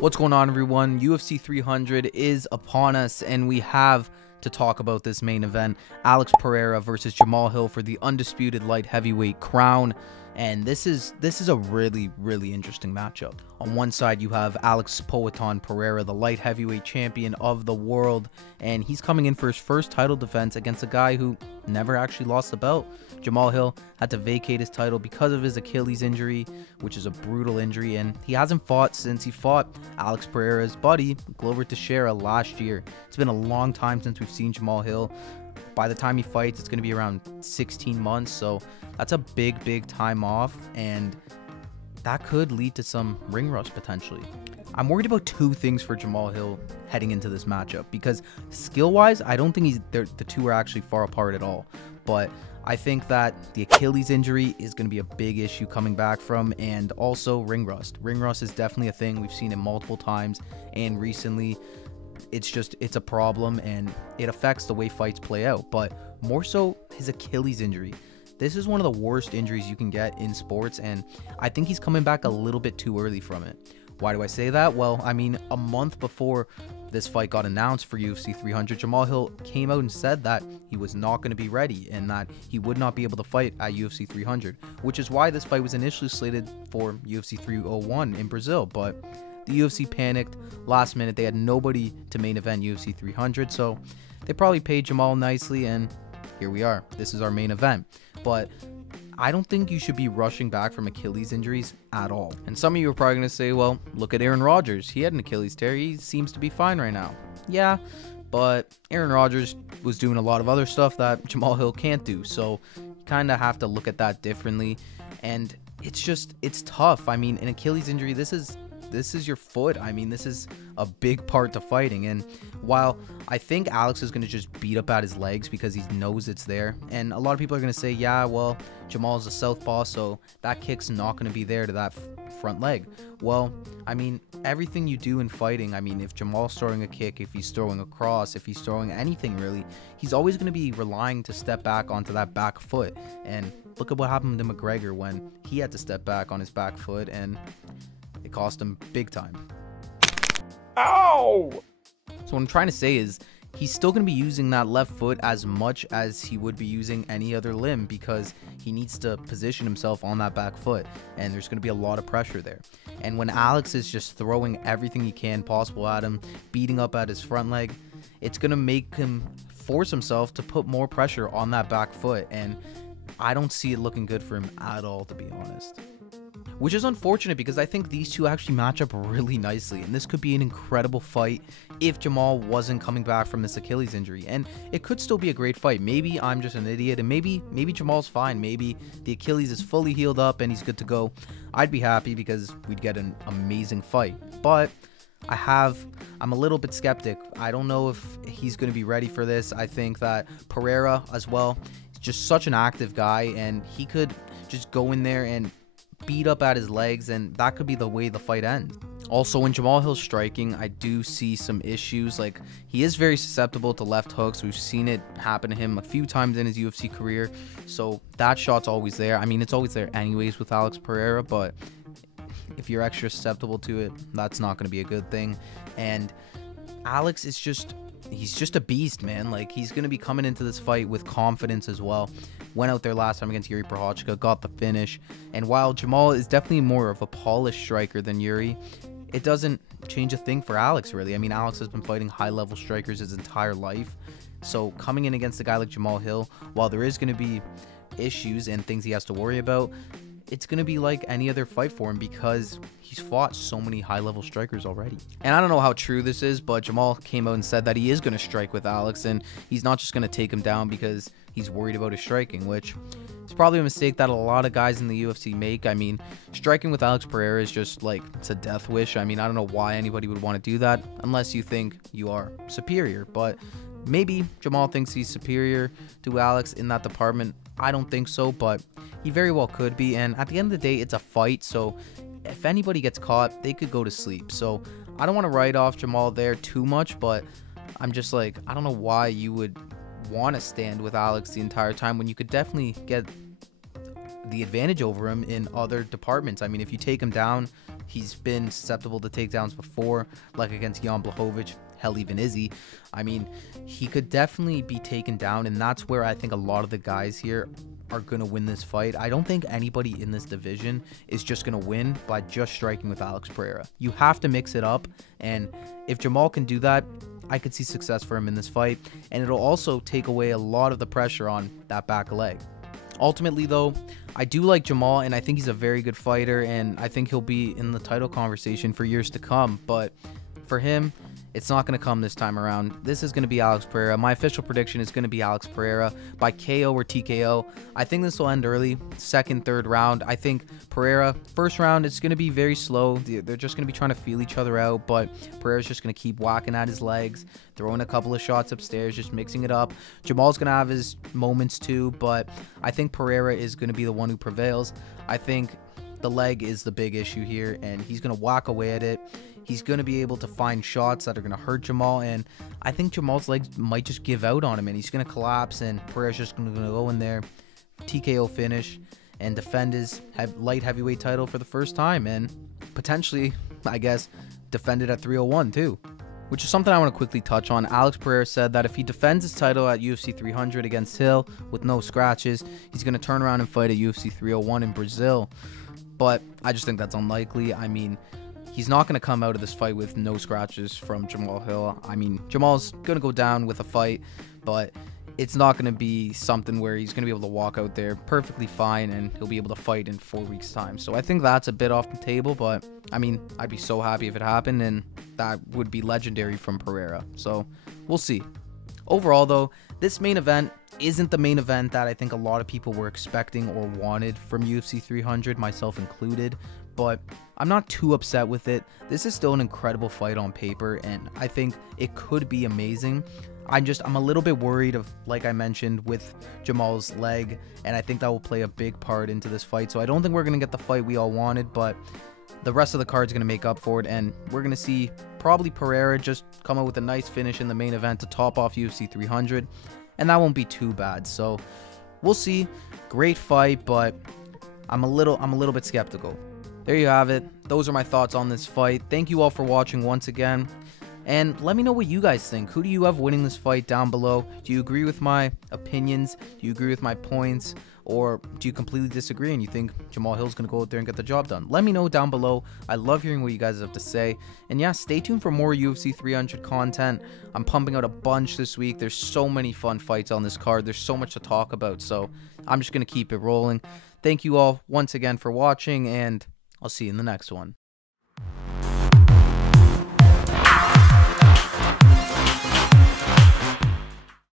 What's going on, everyone? UFC 300 is upon us, and we have to talk about this main event: Alex Pereira versus Jamahal Hill for the undisputed light heavyweight crown. And this is a really interesting matchup. On one side, you have Alex Poatan Pereira, the light heavyweight champion of the world, and he's coming in for his first title defense against a guy who never actually lost the belt. Jamahal Hill had to vacate his title because of his Achilles injury, which is a brutal injury, and he hasn't fought since he fought Alex Pereira's buddy, Glover Teixeira, last year. It's been a long time since we've seen Jamahal Hill. By the time he fights, it's going to be around 16 months, so that's a big time off, and that could lead to some ring rust potentially. I'm worried about two things for Jamahal Hill heading into this matchup, because skill-wise, I don't think the two are actually far apart at all, but I think that the Achilles injury is going to be a big issue coming back from, and also ring rust. Ring rust is definitely a thing. We've seen it multiple times, and recently it's a problem, and it affects the way fights play out, but more so his Achilles injury. This is one of the worst injuries you can get in sports, and I think he's coming back a little bit too early from it. Why do I say that? Well, I mean, a month before this fight got announced for UFC 300, Jamahal Hill came out and said that he was not going to be ready and that he would not be able to fight at UFC 300, which is why this fight was initially slated for UFC 301 in Brazil, but the UFC panicked last minute. They had nobody to main event UFC 300, so they probably paid Jamahal nicely, and here we are. This is our main event. But I don't think you should be rushing back from Achilles injuries at all. And some of you are probably going to say, well, look at Aaron Rodgers. He had an Achilles tear. He seems to be fine right now. Yeah, but Aaron Rodgers was doing a lot of other stuff that Jamahal Hill can't do, so you kind of have to look at that differently. And it's tough. I mean, an Achilles injury, this is your foot. I mean, this is a big part to fighting. And while I think Alex is going to just beat up at his legs because he knows it's there, and a lot of people are going to say, yeah, well, Jamal's a southpaw, so that kick's not going to be there to that front leg. Well, I mean, everything you do in fighting, I mean, if Jamal's throwing a kick, if he's throwing a cross, if he's throwing anything really, he's always going to be relying to step back onto that back foot. And look at what happened to McGregor when he had to step back on his back foot, and it cost him big time. Ow! So what I'm trying to say is he's still going to be using that left foot as much as he would be using any other limb, because he needs to position himself on that back foot, and there's going to be a lot of pressure there. And when Alex is just throwing everything he can possible at him, beating up at his front leg, it's going to make him force himself to put more pressure on that back foot, and I don't see it looking good for him at all, to be honest. Which is unfortunate, because I think these two actually match up really nicely, and this could be an incredible fight if Jamahal wasn't coming back from this Achilles injury, and it could still be a great fight. Maybe I'm just an idiot, and maybe Jamal's fine. Maybe the Achilles is fully healed up and he's good to go. I'd be happy because we'd get an amazing fight, but I'm a little bit skeptic. I don't know if he's going to be ready for this. I think that Pereira as well is just such an active guy, and he could just go in there and beat up at his legs, and that could be the way the fight ends. Also, when Jamahal Hill's striking, I do see some issues. Like, he is very susceptible to left hooks. We've seen it happen to him a few times in his UFC career, so that shot's always there. I mean, it's always there anyways with Alex Pereira, but if you're extra susceptible to it, that's not going to be a good thing. And Alex is he's just a beast, man. Like, he's going to be coming into this fight with confidence as well. Went out there last time against Yuri Prochazka, got the finish. And while Jamahal is definitely more of a polished striker than Yuri, it doesn't change a thing for Alex, really. I mean, Alex has been fighting high-level strikers his entire life. So coming in against a guy like Jamahal Hill, while there is going to be issues and things he has to worry about, it's going to be like any other fight for him, because he's fought so many high-level strikers already. And I don't know how true this is, but Jamahal came out and said that he is going to strike with Alex, and he's not just going to take him down because he's worried about his striking, which is probably a mistake that a lot of guys in the UFC make. I mean, striking with Alex Pereira is just like, it's a death wish. I mean, I don't know why anybody would want to do that unless you think you are superior, but maybe Jamahal thinks he's superior to Alex in that department. I don't think so, but he very well could be. And at the end of the day, it's a fight, so if anybody gets caught, they could go to sleep. So I don't want to write off Jamahal there too much, but I'm just like, I don't know why you would want to stand with Alex the entire time when you could definitely get the advantage over him in other departments. I mean, if you take him down, He's been susceptible to takedowns before, like against Jan Blachowicz. Hell, even Izzy. I mean, he could definitely be taken down, and that's where I think a lot of the guys here are going to win this fight. I don't think anybody in this division is just going to win by just striking with Alex Pereira. You have to mix it up, and if Jamahal can do that, I could see success for him in this fight, and it'll also take away a lot of the pressure on that back leg. Ultimately, though, I do like Jamahal, and I think he's a very good fighter, and I think he'll be in the title conversation for years to come, but for him, it's not going to come this time around. This is going to be Alex Pereira. My official prediction is going to be Alex Pereira by KO or TKO. I think this will end early, second, third round. I think Pereira, first round, it's going to be very slow. They're just going to be trying to feel each other out, but Pereira's just going to keep whacking at his legs, throwing a couple of shots upstairs, just mixing it up. Jamal's going to have his moments too, but I think Pereira is going to be the one who prevails. I think the leg is the big issue here, and he's going to whack away at it. He's going to be able to find shots that are going to hurt Jamahal, and I think Jamal's legs might just give out on him, and he's going to collapse, and Pereira's just going to go in there, TKO finish, and defend his light heavyweight title for the first time, and potentially, I guess, defend it at 301 too. Which is something I want to quickly touch on. Alex Pereira said that if he defends his title at UFC 300 against Hill with no scratches, he's going to turn around and fight at UFC 301 in Brazil. But I just think that's unlikely. I mean, he's not going to come out of this fight with no scratches from Jamahal Hill. I mean, Jamal's going to go down with a fight, but it's not going to be something where he's going to be able to walk out there perfectly fine and he'll be able to fight in 4 weeks' time. So I think that's a bit off the table, but I mean, I'd be so happy if it happened, and that would be legendary from Pereira. So we'll see. Overall, though, this main event isn't the main event that I think a lot of people were expecting or wanted from UFC 300, myself included, but I'm not too upset with it. This is still an incredible fight on paper, and I think it could be amazing. I'm a little bit worried of, like I mentioned, with Jamal's leg, and I think that will play a big part into this fight. So I don't think we're going to get the fight we all wanted, but the rest of the card's going to make up for it, and we're going to see probably Pereira just come out with a nice finish in the main event to top off UFC 300, and that won't be too bad. So we'll see. Great fight, but I'm a little bit skeptical. There you have it. Those are my thoughts on this fight. Thank you all for watching once again. And let me know what you guys think. Who do you have winning this fight down below? Do you agree with my opinions? Do you agree with my points? Or do you completely disagree and you think Jamahal Hill's going to go out there and get the job done? Let me know down below. I love hearing what you guys have to say. And yeah, stay tuned for more UFC 300 content. I'm pumping out a bunch this week. There's so many fun fights on this card. There's so much to talk about. So I'm just going to keep it rolling. Thank you all once again for watching, and I'll see you in the next one.